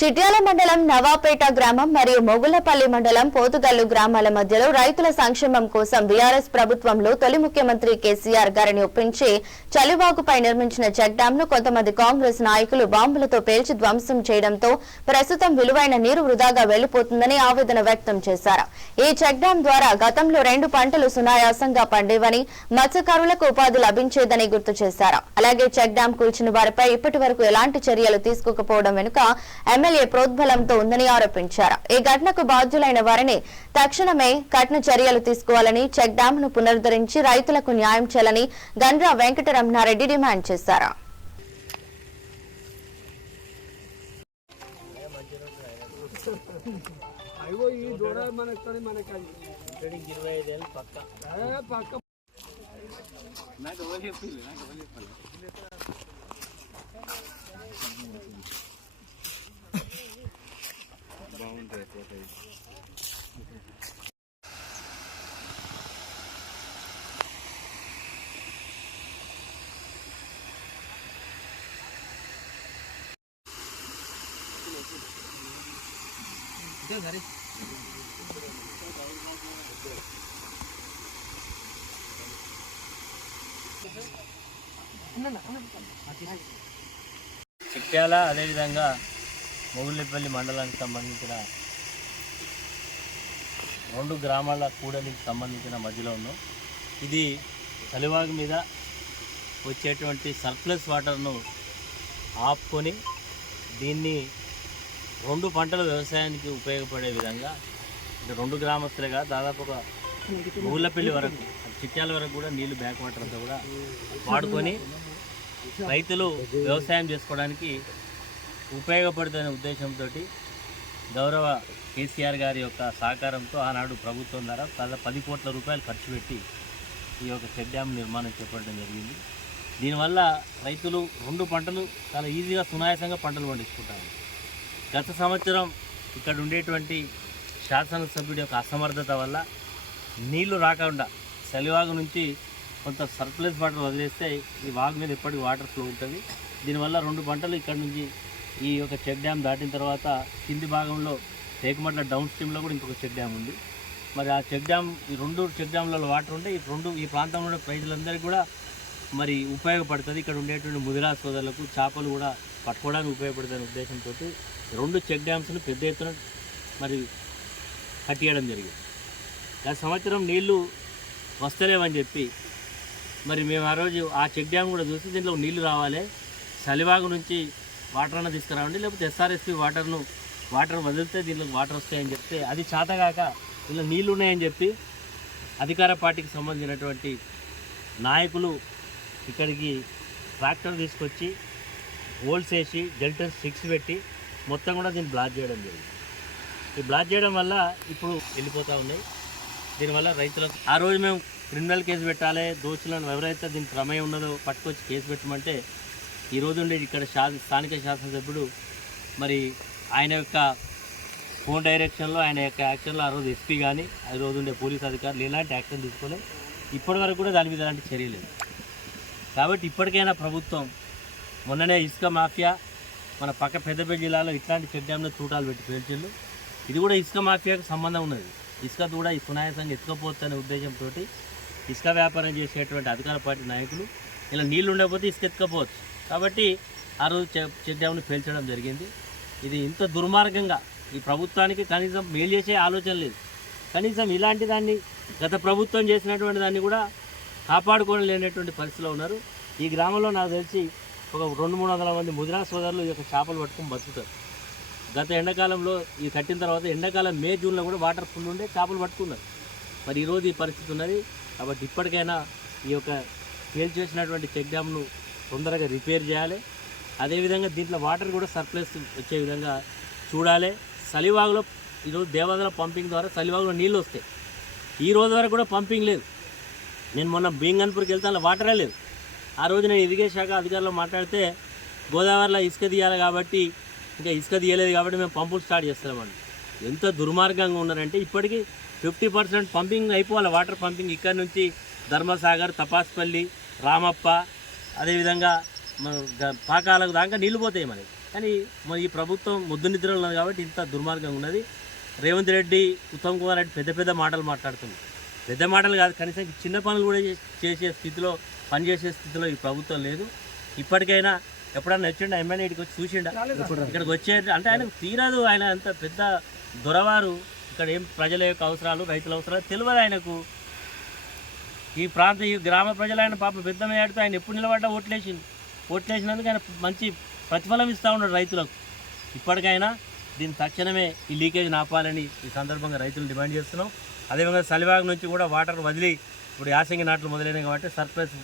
చిట్యాల మండలం నవాపేట గ్రామం మరియు మొగులపల్లి మండలం పోతుగల్లు గ్రామాల మధ్యలో రైతుల సంక్షేమం కోసం బీఆర్ఎస్ ప్రభుత్వంలో తొలి ముఖ్యమంత్రి కేసీఆర్ గారిని ఒప్పించి చలివాగుపై నిర్మించిన చెక్ డ్యాం ను కొంతమంది కాంగ్రెస్ నాయకులు బాంబులతో పేల్చి ధ్వంసం చేయడంతో ప్రస్తుతం విలువైన నీరు వృధాగా వెళ్లిపోతుందని ఆవేదన వ్యక్తం చేశారు. ఈ చెక్ డ్యాం ద్వారా గతంలో 2 పంటలు సునాయాసంగా పండేవని, మత్స్యకారులకు ఉపాధి లభించేదని గుర్తు చేశారు. అలాగే చెక్ డ్యాం కూల్చిన వారిపై ఇప్పటి వరకు ఎలాంటి చర్యలు తీసుకోకపోవడం వెనుక ఎమ్మెల్యే ప్రోద్బలంతో ఉందని ఆరోపించారు. ఈ ఘటనకు బాధ్యులైన వారిని తక్షణమే కఠిన చర్యలు తీసుకోవాలని, చెక్ డ్యాం ను పునరుద్ధరించి రైతులకు న్యాయం చేయాలని గండ్రా వెంకటరమణారెడ్డి డిమాండ్ చేశారు. చిట్యాల అదేవిధంగా మొగుళ్ళపల్లి మండలానికి సంబంధించిన 2 గ్రామాల కూడలికి సంబంధించిన మధ్యలో ఉన్నాం. ఇది చలివాగు మీద వచ్చేటువంటి సర్ప్లస్ వాటర్ను ఆపుకొని దీన్ని 2 పంటల వ్యవసాయానికి ఉపయోగపడే విధంగా 2 గ్రామస్తులుగా దాదాపు ఒక మొగుళ్ళపల్లి వరకు చిట్యాల వరకు కూడా నీళ్లు బ్యాక్ వాటర్ అంతా కూడా వాడుకొని రైతులు వ్యవసాయం చేసుకోవడానికి ఉపయోగపడుతున్న ఉద్దేశంతో గౌరవ కేసీఆర్ గారి యొక్క సహకారంతో ఆనాడు ప్రభుత్వం ద్వారా 10 కోట్ల రూపాయలు ఖర్చు పెట్టి ఈ యొక్క చెక్ డ్యామ్ నిర్మాణం చేపట్టడం జరిగింది. దీనివల్ల రైతులు 2 పంటలు చాలా ఈజీగా సునాయాసంగా పంటలు పండించుకుంటారు. గత సంవత్సరం ఇక్కడ ఉండేటువంటి శాసనసభ్యుడి యొక్క అసమర్థత వల్ల నీళ్లు రాకుండా చలివాగు నుంచి కొంత సర్ప్లస్ వాటర్ వదిలేస్తే ఈ వాగు మీద ఎప్పటికీ వాటర్ ఫ్లో ఉంటుంది. దీనివల్ల 2 పంటలు ఇక్కడ నుంచి ఈ యొక్క చెక్ డ్యామ్ దాటిన తర్వాత కింది భాగంలో టేకుమట్ల డౌన్ స్ట్రీమ్లో కూడా ఇంకొక చెక్ డ్యామ్ ఉంది. మరి ఆ చెక్ డ్యామ్ ఈ 2 చెక్ డ్యామ్లలో వాటర్ ఉంటే ఈ ప్రాంతంలో ఉండే ప్రజలందరికీ కూడా మరి ఉపయోగపడుతుంది. ఇక్కడ ఉండేటువంటి ముదిరా సోదరులకు చేపలు కూడా పట్టుకోవడానికి ఉపయోగపడుతున్న ఉద్దేశంతో 2 చెక్ డ్యామ్స్ను పెద్ద ఎత్తున మరి కట్టియడం జరిగింది. గత సంవత్సరం నీళ్లు వస్తలేవని చెప్పి మరి మేము ఆ రోజు ఆ చెక్ డ్యామ్ కూడా చూసి దీంట్లో నీళ్లు రావాలి, చలివాగు నుంచి వాటర్ అన్న తీసుకురావండి, లేకపోతే ఎస్ఆర్ఎస్పి వాటర్ వదిలితే దీంట్లో వాటర్ వస్తాయని చెప్తే అది చేతగాక ఇలా నీళ్లు ఉన్నాయని చెప్పి అధికార పార్టీకి సంబంధించినటువంటి నాయకులు ఇక్కడికి ట్రాక్టర్ తీసుకొచ్చి హోల్స్ వేసి డెల్టన్ స్టిక్స్ పెట్టి మొత్తం కూడా దీన్ని బ్లాక్ చేయడం జరిగింది. ఈ బ్లాక్ చేయడం వల్ల ఇప్పుడు వెళ్ళిపోతూ ఉన్నాయి. దీనివల్ల రైతులకు ఆ రోజు మేము క్రిమినల్ కేసు పెట్టాలి, దోషులను ఎవరైతే దీనికి ప్రమేయం ఉన్నదో పట్టుకొచ్చి కేసు పెట్టమంటే ఈరోజు ఉండే ఇక్కడ స్థానిక శాసనసభ్యుడు మరి ఆయన యొక్క ఫోన్ డైరెక్షన్లో ఆయన యొక్క యాక్షన్లో ఆ రోజు ఎస్పీ కానీ ఆ రోజు ఉండే పోలీస్ అధికారులు ఎలాంటి యాక్షన్ తీసుకోలేదు. ఇప్పటి వరకు కూడా దాని మీద ఎలాంటి చర్య లేదు. కాబట్టి ఇప్పటికైనా ప్రభుత్వం మొన్ననే ఇసుక మాఫియా మన పక్క పెద్దపల్లి జిల్లాలో ఇట్లాంటి చెక్ డ్యామ్లో చూటాలు పెట్టి పేల్చిళ్ళు. ఇది కూడా ఇసుక మాఫియాకు సంబంధం ఉన్నది. ఇసుక కూడా ఈ సునాయాసంగా ఎత్తుకపోవచ్చనే ఉద్దేశంతో ఇసుక వ్యాపారం చేసేటువంటి అధికార పార్టీ నాయకులు ఇలా నీళ్లు ఉండకపోతే ఇసుక ఎత్తుకపోవచ్చు కాబట్టి ఆ రోజు చెక్ డ్యామ్ను పేల్చడం జరిగింది. ఇది ఇంత దుర్మార్గంగా ఈ ప్రభుత్వానికి కనీసం మేలు చేసే ఆలోచన లేదు. కనీసం ఇలాంటి దాన్ని గత ప్రభుత్వం చేసినటువంటి దాన్ని కూడా కాపాడుకోలేనటువంటి పరిస్థితిలో ఉన్నారు. ఈ గ్రామంలో నాకు తెలిసి ఒక 200-300 మంది ముదిరా సోదరులు ఈ యొక్క చేపలు పట్టుకొని బతుకుతారు. గత ఎండాకాలంలో ఇది కట్టిన తర్వాత ఎండాకాలం మే జూన్లో కూడా వాటర్ ఫుల్ ఉండే చేపలు పట్టుకున్నారు. మరి ఈరోజు ఈ పరిస్థితి ఉన్నది. కాబట్టి ఇప్పటికైనా ఈ యొక్క పేల్చేసినటువంటి చెక్ డ్యామ్ను తొందరగా రిపేర్ చేయాలి. అదేవిధంగా దీంట్లో వాటర్ కూడా సర్ప్లస్ వచ్చే విధంగా చూడాలి. చలివాగులో ఈరోజు దేవాదాల పంపింగ్ ద్వారా చలివాగులో నీళ్ళు వస్తాయి. ఈ రోజు వరకు కూడా పంపింగ్ లేదు. నేను మొన్న బీంగన్పూర్కి వెళ్తే అలా వాటరే లేదు. ఆ రోజు నేను ఇరిగేషన్ శాఖ అధికారులు మాట్లాడితే గోదావరిలో ఇసుక తీయాలి కాబట్టి ఇంకా ఇసుక తీయలేదు కాబట్టి మేము పంపులు స్టార్ట్ చేస్తామండి. ఎంత దుర్మార్గంగా ఉన్నారంటే ఇప్పటికీ 50% పంపింగ్ అయిపోవాలి. వాటర్ పంపింగ్ ఇక్కడ నుంచి ధర్మసాగర్, తపాస్పల్లి, రామప్ప, అదేవిధంగా పాకాలకు దాకా నీళ్ళు పోతాయి మనకి. కానీ మరి ఈ ప్రభుత్వం ముద్దు నిద్రలో ఉన్నది కాబట్టి ఇంత దుర్మార్గంగా ఉన్నది. రేవంత్ రెడ్డి, ఉత్తమ్ కుమార్ రెడ్డి పెద్ద పెద్ద మాటలు మాట్లాడుతుంది. పెద్ద మాటలు కాదు, కనీసం చిన్న పనులు కూడా చేసే స్థితిలో, పనిచేసే స్థితిలో ఈ ప్రభుత్వం లేదు. ఇప్పటికైనా ఎప్పుడన్నా వచ్చిండా ఎమ్మెల్యే ఇక్కడికి వచ్చి చూసిండా? ఇక్కడికి వచ్చే అంటే ఆయనకు తీరదు. ఆయన అంత పెద్ద దొరవారు. ఇక్కడ ఏం ప్రజల యొక్క అవసరాలు, రైతుల అవసరాలు తెలియదు ఆయనకు. ఈ గ్రామ ప్రజలు ఆయన పాప పెద్ద మేడుతూ ఆయన ఎప్పుడు నిలబడ్డా ఓట్లేసినందుకు ఆయన మంచి ప్రతిఫలం ఇస్తూ ఉన్నాడు రైతులకు. ఇప్పటికైనా దీన్ని తక్షణమే ఈ లీకేజ్ ఆపాలని ఈ సందర్భంగా రైతులు డిమాండ్ చేస్తున్నాం. అదేవిధంగా సలివాగ్ నుంచి కూడా వాటర్ వదిలి ఇప్పుడు యాసంగి నాట్లు మొదలైనవి కాబట్టి సర్ప్లస్